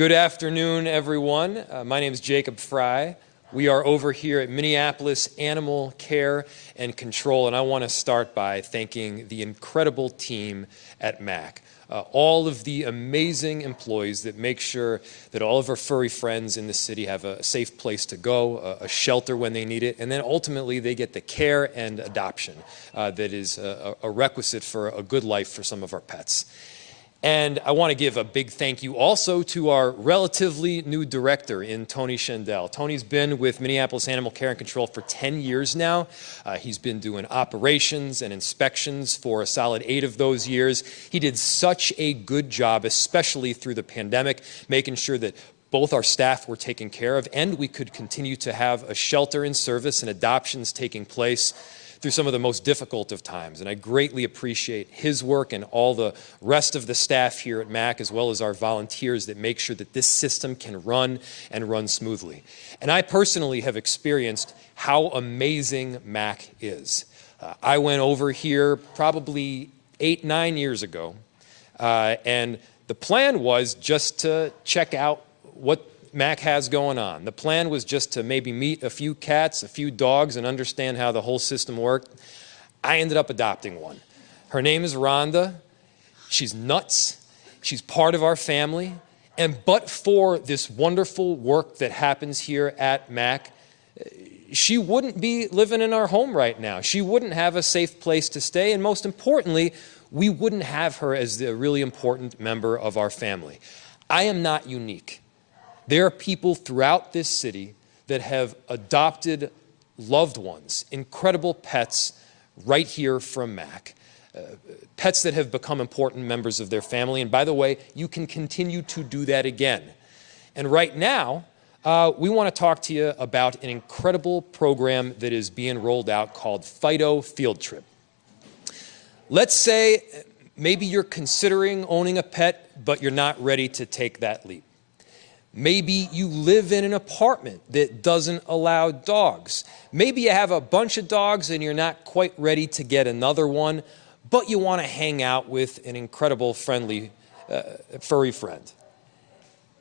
Good afternoon, everyone. My name is Jacob Frey. We are over here at Minneapolis Animal Care and Control, and I want to start by thanking the incredible team at MACC. All of the amazing employees that make sure that all of our furry friends in the city have a safe place to go, a shelter when they need it, and then ultimately they get the care and adoption that is a requisite for a good life for some of our pets. And I want to give a big thank you also to our relatively new director in Tony Schendel. Tony's been with Minneapolis Animal Care and Control for 10 years now. He's been doing operations and inspections for a solid 8 of those years. He did such a good job, especially through the pandemic, making sure that both our staff were taken care of and we could continue to have a shelter in service and adoptions taking place through some of the most difficult of times. And I greatly appreciate his work and all the rest of the staff here at MACC, as well as our volunteers that make sure that this system can run and run smoothly. And I personally have experienced how amazing MACC is. I went over here probably 8-9 years ago, and the plan was just to check out what MACC has going on. The plan was just to maybe meet a few cats, a few dogs, and understand how the whole system worked. I ended up adopting one. Her name is Rhonda. She's nuts. She's part of our family. And but for this wonderful work that happens here at MACC, she wouldn't be living in our home right now. She wouldn't have a safe place to stay. And most importantly, we wouldn't have her as the really important member of our family. I am not unique. There are people throughout this city that have adopted loved ones, incredible pets, right here from MACC. Pets that have become important members of their family. And by the way, you can continue to do that again. And right now, we want to talk to you about an incredible program that is being rolled out called Fido Field Trip. Let's say maybe you're considering owning a pet, but you're not ready to take that leap. Maybe you live in an apartment that doesn't allow dogs. Maybe you have a bunch of dogs and you're not quite ready to get another one, but you want to hang out with an incredible, friendly, furry friend.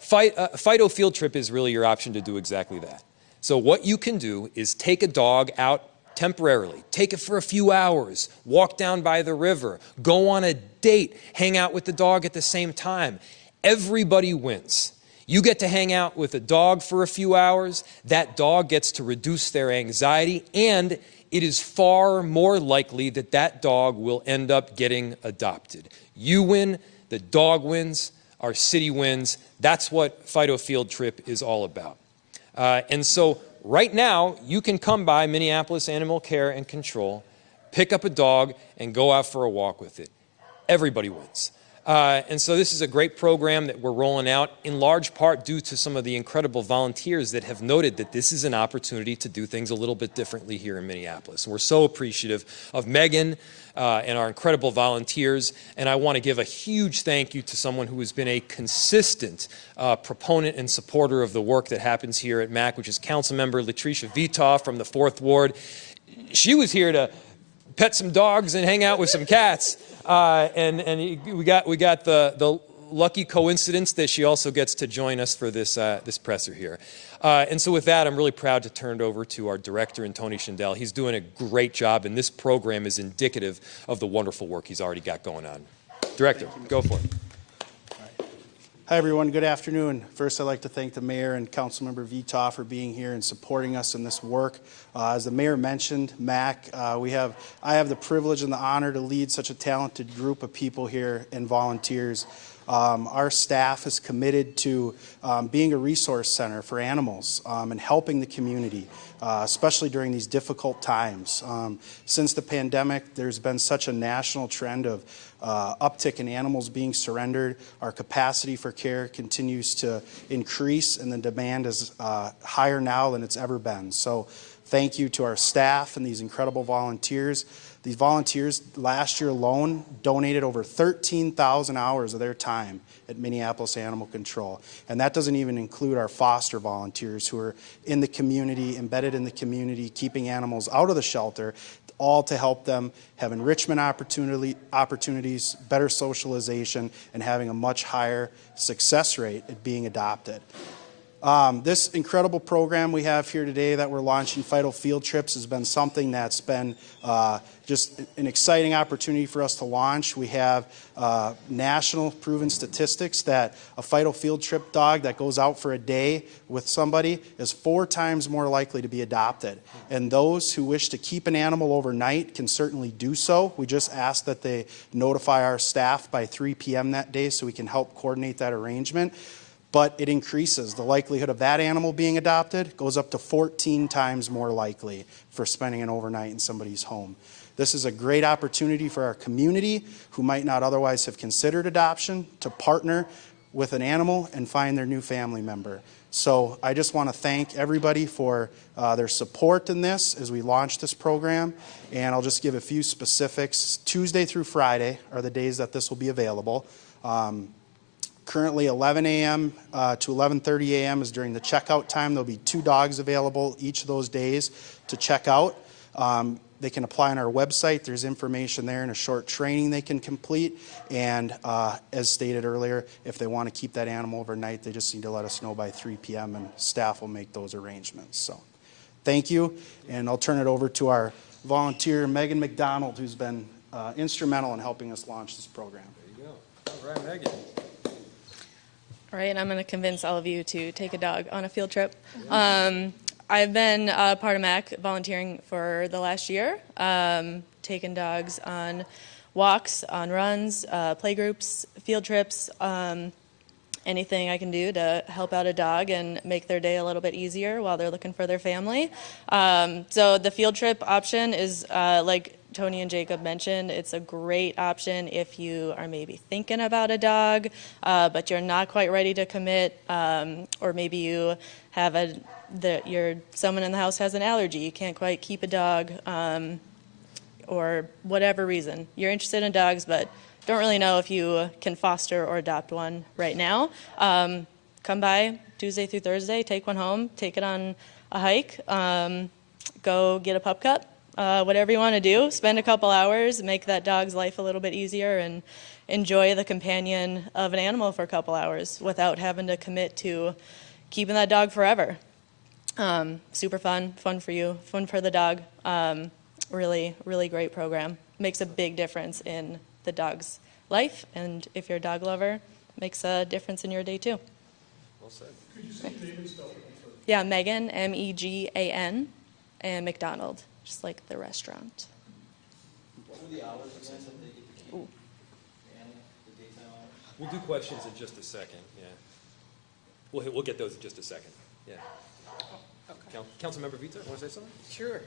Fido Field Trip is really your option to do exactly that. So what you can do is take a dog out temporarily, take it for a few hours, walk down by the river, go on a date, hang out with the dog at the same time. Everybody wins. You get to hang out with a dog for a few hours, that dog gets to reduce their anxiety, and it is far more likely that that dog will end up getting adopted. You win, the dog wins, our city wins. That's what Fido Field Trip is all about. And so right now, you can come by Minneapolis Animal Care and Control, pick up a dog, and go out for a walk with it. Everybody wins. And so this is a great program that we're rolling out in large part due to some of the incredible volunteers that have noted that this is an opportunity to do things a little bit differently here in Minneapolis. And we're so appreciative of Megan and our incredible volunteers. And I want to give a huge thank you to someone who has been a consistent proponent and supporter of the work that happens here at MACC, which is Councilmember Latricia Vitoff from the 4th Ward. She was here to pet some dogs and hang out with some cats. And we got the lucky coincidence that she also gets to join us for this presser here. And so with that, I'm really proud to turn it over to our director, Tony Schendel. He's doing a great job, and this program is indicative of the wonderful work he's already got going on. Director, go for it. Hi, everyone. Good afternoon. First, I'd like to thank the mayor and Councilmember Vitoff for being here and supporting us in this work. As the mayor mentioned, MACC, I have the privilege and the honor to lead such a talented group of people here and volunteers. Our staff is committed to being a resource center for animals and helping the community, especially during these difficult times. Since the pandemic, there's been such a national trend of uptick in animals being surrendered. Our capacity for care continues to increase, and the demand is higher now than it's ever been. So thank you to our staff and these incredible volunteers. These volunteers last year alone donated over 13,000 hours of their time at Minneapolis Animal Control. And that doesn't even include our foster volunteers who are in the community, embedded in the community, keeping animals out of the shelter, all to help them have enrichment opportunities, better socialization, and having a much higher success rate at being adopted. This incredible program we have here today that we're launching, Fido Field Trips, has been something that's been just an exciting opportunity for us to launch. We have national proven statistics that a Fido Field Trip dog that goes out for a day with somebody is 4 times more likely to be adopted. And those who wish to keep an animal overnight can certainly do so. We just ask that they notify our staff by 3 p.m. that day so we can help coordinate that arrangement. But it increases. The likelihood of that animal being adopted goes up to 14 times more likely for spending an overnight in somebody's home. This is a great opportunity for our community who might not otherwise have considered adoption to partner with an animal and find their new family member. So I just want to thank everybody for their support in this as we launch this program. And I'll just give a few specifics. Tuesday through Friday are the days that this will be available. Currently 11 a.m. to 11:30 a.m. is during the checkout time. There'll be 2 dogs available each of those days to check out. They can apply on our website. There's information there and a short training they can complete. And as stated earlier, if they want to keep that animal overnight, they just need to let us know by 3 p.m. and staff will make those arrangements. So thank you. And I'll turn it over to our volunteer, Megan McDonald, who's been instrumental in helping us launch this program. There you go. All right, Megan. All right, I'm going to convince all of you to take a dog on a field trip. I've been part of MACC volunteering for the last year, taking dogs on walks, on runs, playgroups, field trips, anything I can do to help out a dog and make their day a little bit easier while they're looking for their family. So the field trip option is like Tony and Jacob mentioned, it's a great option if you are maybe thinking about a dog, but you're not quite ready to commit, or maybe you have someone in the house has an allergy, you can't quite keep a dog, or whatever reason. You're interested in dogs, but don't really know if you can foster or adopt one right now. Come by Tuesday through Thursday, take one home, take it on a hike, go get a pup cup. Whatever you want to do, spend a couple hours, make that dog's life a little bit easier, and enjoy the companion of an animal for a couple hours without having to commit to keeping that dog forever. Super fun for you, fun for the dog. Really, really great program. Makes a big difference in the dog's life, and if you're a dog lover, makes a difference in your day too. Well said. Could you say name and spell it? Yeah, Megan, M-E-G-A-N, and McDonald. Just like the restaurant. What were the hours again that they get to keep? Ooh. The daytime hours? We'll do questions in just a second. Yeah, we'll get those in just a second. Yeah. Okay. Councilmember Vito, want to say something? Sure.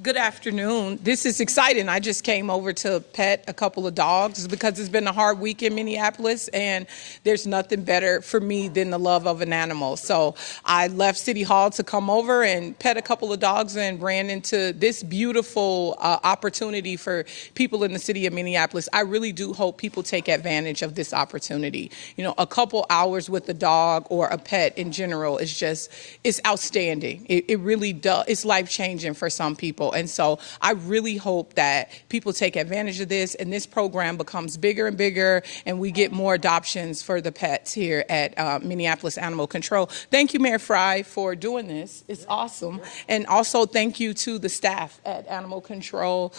Good afternoon. This is exciting. I just came over to pet a couple of dogs because it's been a hard week in Minneapolis, and there's nothing better for me than the love of an animal. So I left City Hall to come over and pet a couple of dogs and ran into this beautiful opportunity for people in the city of Minneapolis. I really do hope people take advantage of this opportunity. You know, a couple hours with a dog or a pet in general is just, it's outstanding. It really does. It's life-changing for some people. And so I really hope that people take advantage of this and this program becomes bigger and bigger and we get more adoptions for the pets here at Minneapolis Animal Control. Thank you, Mayor Frey, for doing this. It's awesome. And also thank you to the staff at Animal Control.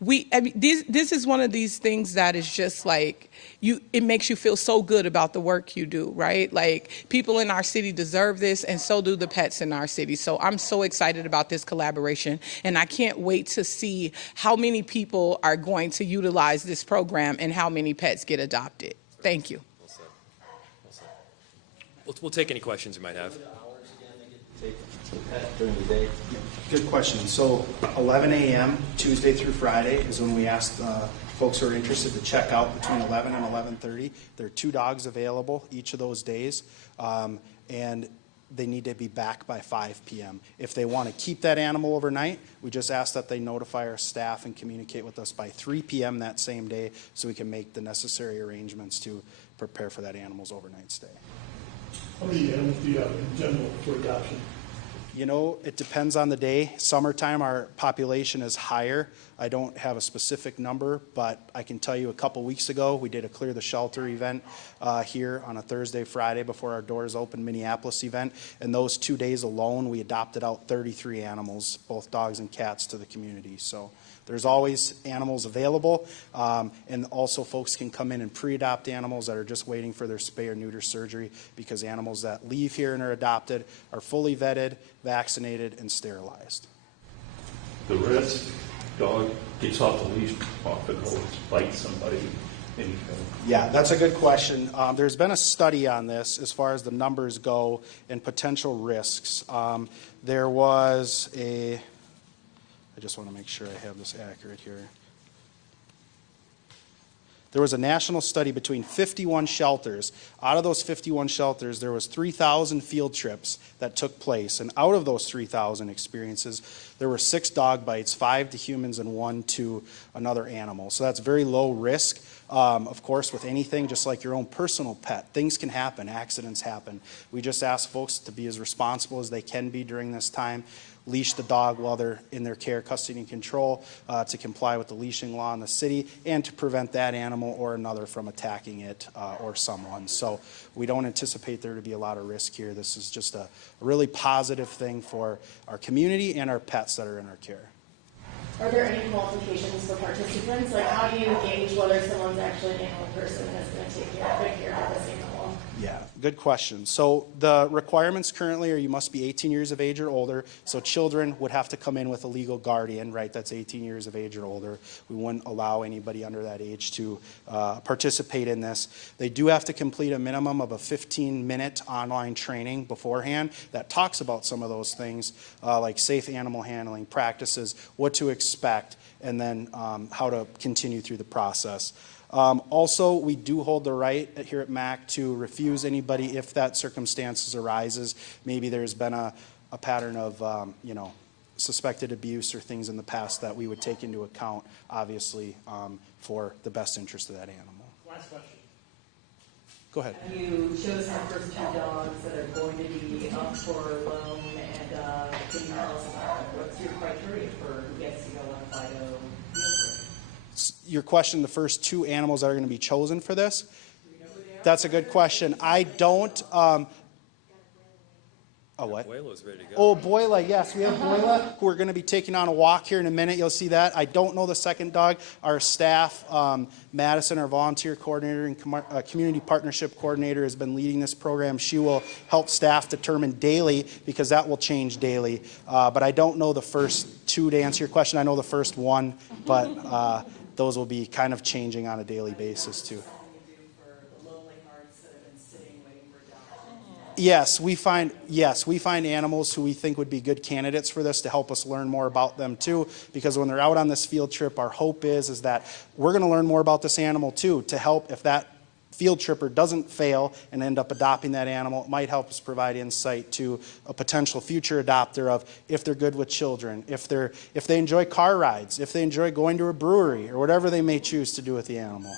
This is one of these things that is just like, it makes you feel so good about the work you do, right? Like, people in our city deserve this, and so do the pets in our city. So I'm so excited about this collaboration, and I can't wait to see how many people are going to utilize this program and how many pets get adopted. Thank you. Well said. Well said. We'll take any questions you might have. What are the hours again they get to take the pet during the day? Good question. So 11 a.m. Tuesday through Friday is when we ask folks who are interested to check out between 11 and 11:30. There are 2 dogs available each of those days. And they need to be back by 5 p.m. If they want to keep that animal overnight, we just ask that they notify our staff and communicate with us by 3 p.m. that same day so we can make the necessary arrangements to prepare for that animal's overnight stay. How many animals do you have in general for adoption? You know, it depends on the day. Summertime, our population is higher. I don't have a specific number, but I can tell you a couple weeks ago, we did a Clear the Shelter event here on a Thursday, Friday before our doors open, Minneapolis event. And those 2 days alone, we adopted out 33 animals, both dogs and cats, to the community. So there's always animals available. And also folks can come in and pre-adopt animals that are just waiting for their spay or neuter surgery, because animals that leave here and are adopted are fully vetted, vaccinated, and sterilized. The risk, dog gets off the leash, often always bites somebody. Yeah, that's a good question. There's been a study on this as far as the numbers go and potential risks. There was I just want to make sure I have this accurate here. There was a national study between 51 shelters. Out of those 51 shelters, there was 3,000 field trips that took place. And out of those 3,000 experiences, there were 6 dog bites, 5 to humans and 1 to another animal. So that's very low risk. Of course, with anything, just like your own personal pet, things can happen, accidents happen. We just ask folks to be as responsible as they can be during this time. Leash the dog while they're in their care, custody, and control, to comply with the leashing law in the city, and to prevent that animal or another from attacking it or someone. So we don't anticipate there to be a lot of risk here. This is just a really positive thing for our community and our pets that are in our care. Are there any qualifications for participants? Like, how do you gauge whether someone's actually an animal person that's going to take good care of this animal? Yeah, good question. So the requirements currently are you must be 18 years of age or older. So children would have to come in with a legal guardian, right? That's 18 years of age or older. We wouldn't allow anybody under that age to participate in this. They do have to complete a minimum of a 15-minute online training beforehand that talks about some of those things, like safe animal handling practices, what to expect, and then how to continue through the process. Also, we do hold the right here at MACC to refuse anybody if that circumstances arises. Maybe there's been a pattern of, suspected abuse or things in the past that we would take into account, obviously, for the best interest of that animal. Last question. Go ahead. You chose the first 2 dogs that are going to be up for loan, and can you tell us about what's your criteria for who gets to go on a Fido Field Trip? Your question, the first 2 animals that are going to be chosen for this? That's a good question. I don't. What? Abuelo's ready to go. Oh, Boila, yes. We have Boila, who are going to be taking on a walk here in a minute. You'll see that. I don't know the second dog. Our staff, Madison, our volunteer coordinator and community partnership coordinator, has been leading this program. She will help staff determine daily, because that will change daily. But I don't know the first 2 to answer your question. I know the first 1, but those will be kind of changing on a daily basis too. Yes, we find animals who we think would be good candidates for this to help us learn more about them too, because when they're out on this field trip, our hope is that we're going to learn more about this animal too, to help if that field tripper doesn't fail and end up adopting that animal. It might help us provide insight to a potential future adopter of if they're good with children, if they enjoy car rides, if they enjoy going to a brewery, or whatever they may choose to do with the animal.